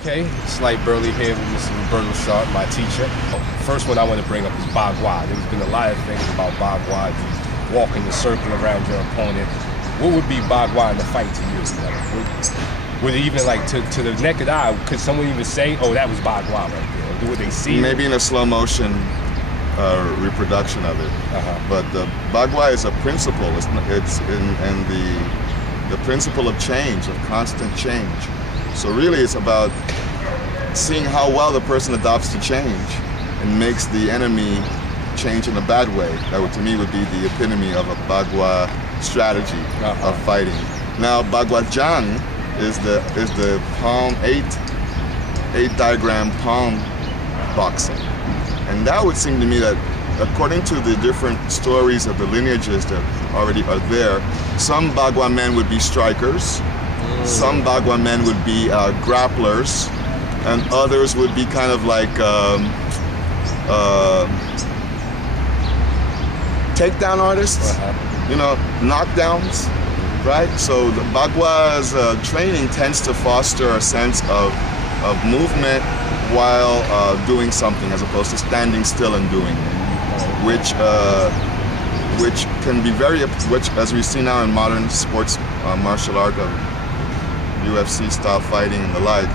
Okay, slight burly here with Mr. Roberto Sharpe, my teacher. First one I want to bring up is Bagua. There's been a lot of things about Bagua. You walk in the circle around your opponent. What would be Bagua in the fight to you? Would it even, like, to the naked eye, could someone even say, oh, that was Bagua right there? Or would they see Maybe in a slow motion reproduction of it. But the Bagua is a principle. It's in the principle of change, of constant change. So really it's about seeing how well the person adopts to change and makes the enemy change in a bad way. That would, to me, would be the epitome of a Bagua strategy of fighting. Now, Baguajang is the palm, eight diagram palm boxing. And that would seem to me that, according to the different stories of the lineages that already are there, some Bagua men would be strikers, some Bagua men would be grapplers, and others would be kind of like takedown artists, you know, knockdowns, right? So the Bagua's training tends to foster a sense of movement while doing something, as opposed to standing still and doing it, which can be which, as we see now in modern sports martial art of UFC style fighting and the like,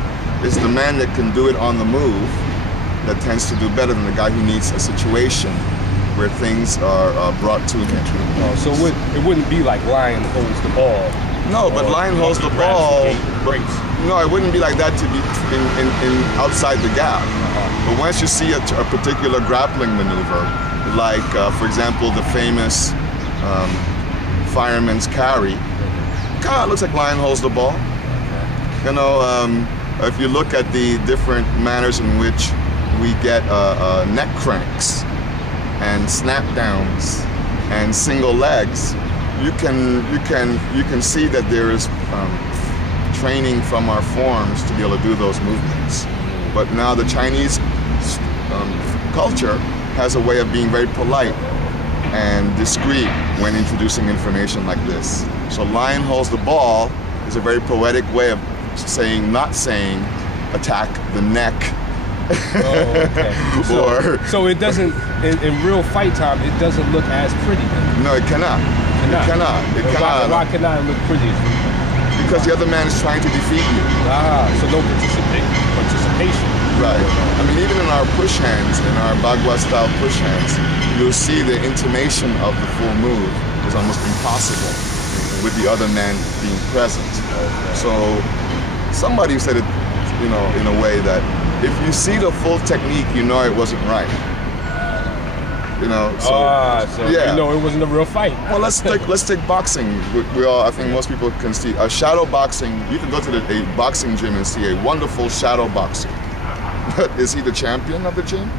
is the man that can do it on the move that tends to do better than the guy who needs a situation where things are brought to him. Oh, so it wouldn't be like Lion holds the ball. No, but Lion holds the ball. No, it wouldn't be like that to be in outside the gap. But once you see a particular grappling maneuver, like for example the famous fireman's carry, kind of looks like Lion holds the ball. You know, if you look at the different manners in which we get neck cranks and snap downs and single legs, you can see that there is training from our forms to be able to do those movements. But now the Chinese culture has a way of being very polite and discreet when introducing information like this. So Lion holds the ball is a very poetic way of saying, not saying, attack the neck. Oh, okay. So it doesn't, in real fight time, it doesn't look as pretty then? No, it cannot. It cannot. Why cannot it look pretty? Because the other man is trying to defeat you. So no participation. Right. I mean, even in our push hands, in our Bagua style push hands, you'll see the intimation of the full move is almost impossible with the other man being present. So somebody said it, you know, in a way that if you see the full technique, you know it wasn't right. You know, so yeah, you know it wasn't a real fight. Well, let's take boxing. We all, I think most people can see shadow boxing. You can go to a boxing gym and see a wonderful shadow boxer. But is he the champion of the gym?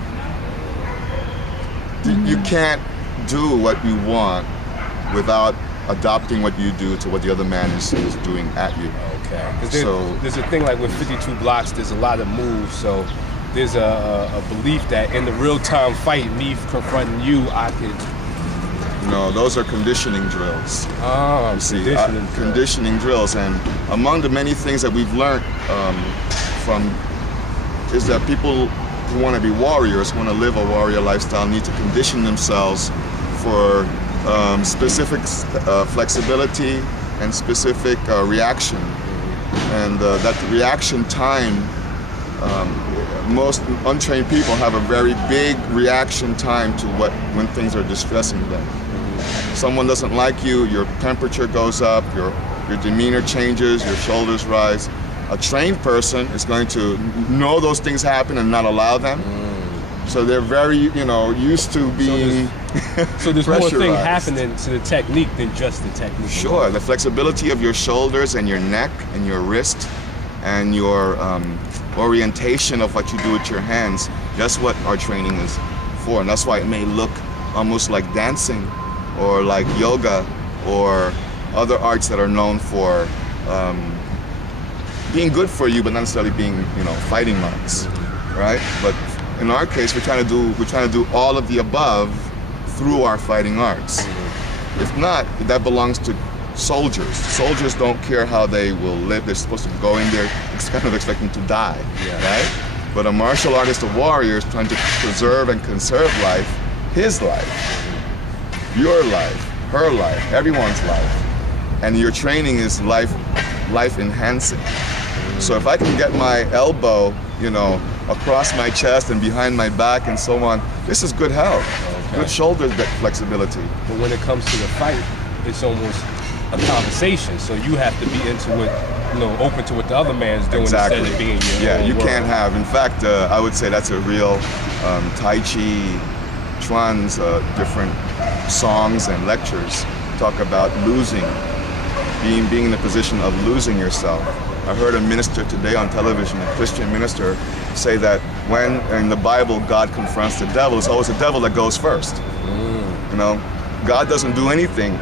You can't do what you want without adopting what you do to what the other man is doing at you. Okay. Because there's a thing like with 52 blocks, there's a lot of moves, so there's a belief that in the real-time fight, me confronting you, I could... No, those are conditioning drills. Oh, you see, conditioning drills. And among the many things that we've learned is that people who want to be warriors, who want to live a warrior lifestyle, need to condition themselves for specific flexibility and specific reaction. And that reaction time, most untrained people have a very big reaction time to when things are distressing them. Someone doesn't like you, your temperature goes up, your demeanor changes, your shoulders rise. A trained person is going to know those things happen and not allow them. So they're very, used to being So there's more thing happening to the technique than just the technique. Sure, the flexibility of your shoulders and your neck and your wrist and your orientation of what you do with your hands, that's what our training is for. And that's why it may look almost like dancing or like yoga or other arts that are known for being good for you, but not necessarily being, fighting arts, right? But in our case, we're trying to do all of the above through our fighting arts. If not, that belongs to soldiers. Soldiers don't care how they will live. They're supposed to go in there kind of expecting to die, right? But a martial artist, a warrior, is trying to preserve and conserve life, his life, your life, her life, everyone's life. And your training is life enhancing. So if I can get my elbow, you know, across my chest and behind my back and so on, this is good health, good shoulder flexibility. But when it comes to the fight, it's almost a conversation. So you have to be into it, you know, open to what the other man's doing instead of being your own you world. can't have. In fact, I would say that's a real Tai Chi Chuan's different songs and lectures talk about losing, being in a position of losing yourself. I heard a minister today on television, a Christian minister, say that when in the Bible God confronts the devil, it's always the devil that goes first. You know, God doesn't do anything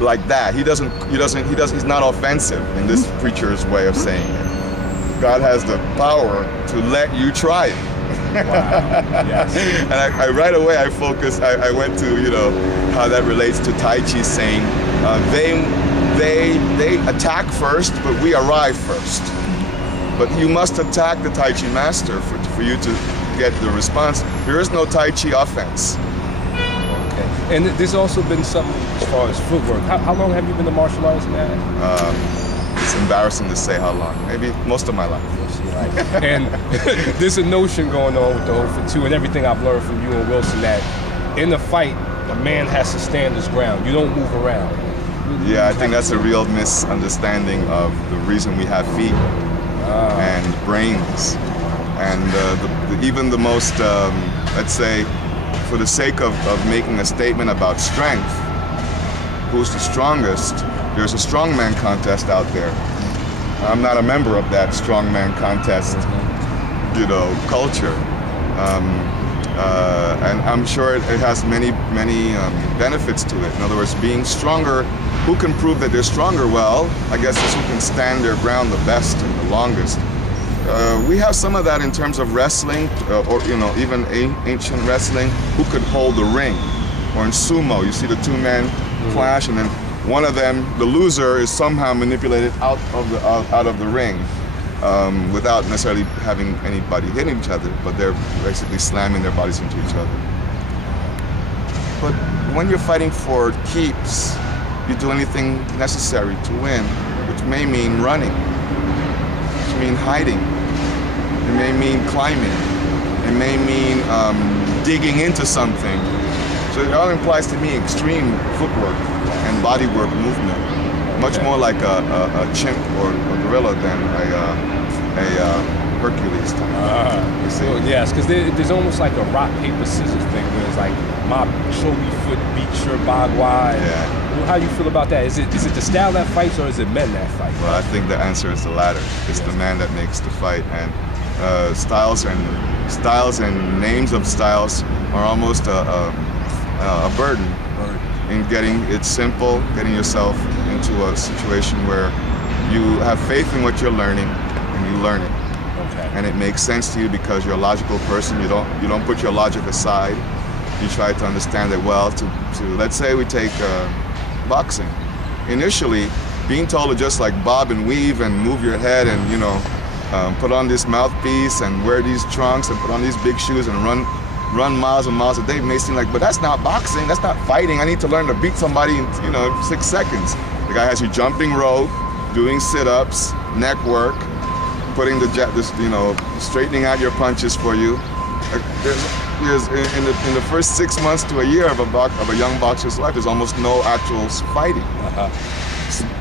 like that. He's not offensive in this preacher's way of saying it. God has the power to let you try it. Wow. Yes. And I right away I went to, you know, how that relates to Tai Chi, saying they attack first, but we arrive first. But you must attack the Tai Chi master for you to get the response. There is no Tai Chi offense. Okay. And there's also been something as far as footwork. How long have you been a martial artist, man? It's embarrassing to say how long. Maybe most of my life. And there's a notion going on with the whole for two and everything I've learned from you and Wilson that in the fight, a man has to stand his ground. You don't move around. Yeah, I think that's a real misunderstanding of the reason we have feet and brains. And even the most, let's say, for the sake of making a statement about strength, who's the strongest, there's a strongman contest out there. I'm not a member of that strongman contest, you know, culture. And I'm sure it has many benefits to it. In other words, being stronger, who can prove that they're stronger? Well, I guess it's who can stand their ground the best and the longest. We have some of that in terms of wrestling, or you know, even ancient wrestling. Who could hold the ring? Or in sumo, you see the two men clash, and then one of them, the loser, is somehow manipulated out of the ring without necessarily having anybody hitting each other, but they're basically slamming their bodies into each other. But when you're fighting for keeps, you do anything necessary to win, which may mean running, which may mean hiding, it may mean climbing, it may mean digging into something. So it all implies to me extreme footwork and bodywork movement, much more like a chimp or a gorilla than a Hercules type. Well, yes, because there's almost like a rock, paper, scissors thing where it's like my show me foot beats your bagua. Yeah. Well, how you feel about that? Is it the style that fights or is it men that fight? Well, I think the answer is the latter. It's the man that makes the fight, and styles and names of styles are almost a burden. In getting it simple, getting yourself into a situation where you have faith in what you're learning and you learn it. Okay. And it makes sense to you because you're a logical person. You don't put your logic aside. You try to understand it well. To let's say we take boxing. Initially, being told to just like bob and weave and move your head and, you know, put on this mouthpiece and wear these trunks and put on these big shoes and run miles and miles a day may seem like, but that's not boxing, that's not fighting. I need to learn to beat somebody in, you know, 6 seconds. The guy has you jumping rope, doing sit-ups, neck work, putting you know, straightening out your punches for you. There's in the first 6 months to a year of a young boxer's life, there's almost no actual fighting.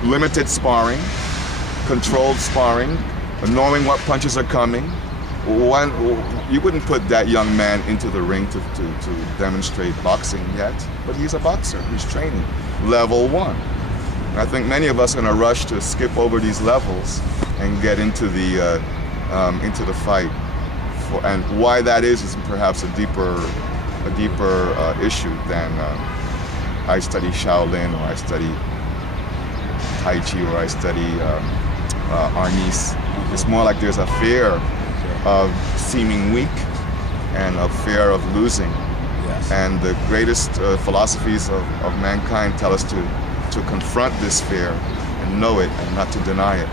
Limited sparring, controlled sparring, knowing what punches are coming. You wouldn't put that young man into the ring to demonstrate boxing yet, but he's a boxer. He's training. Level 1. And I think many of us are in a rush to skip over these levels and get into the fight. And why that is perhaps a deeper issue than I study Shaolin or I study Tai Chi or I study Arnis. It's more like there's a fear of seeming weak and a fear of losing. Yes. And the greatest philosophies of mankind tell us to to confront this fear and know it and not to deny it.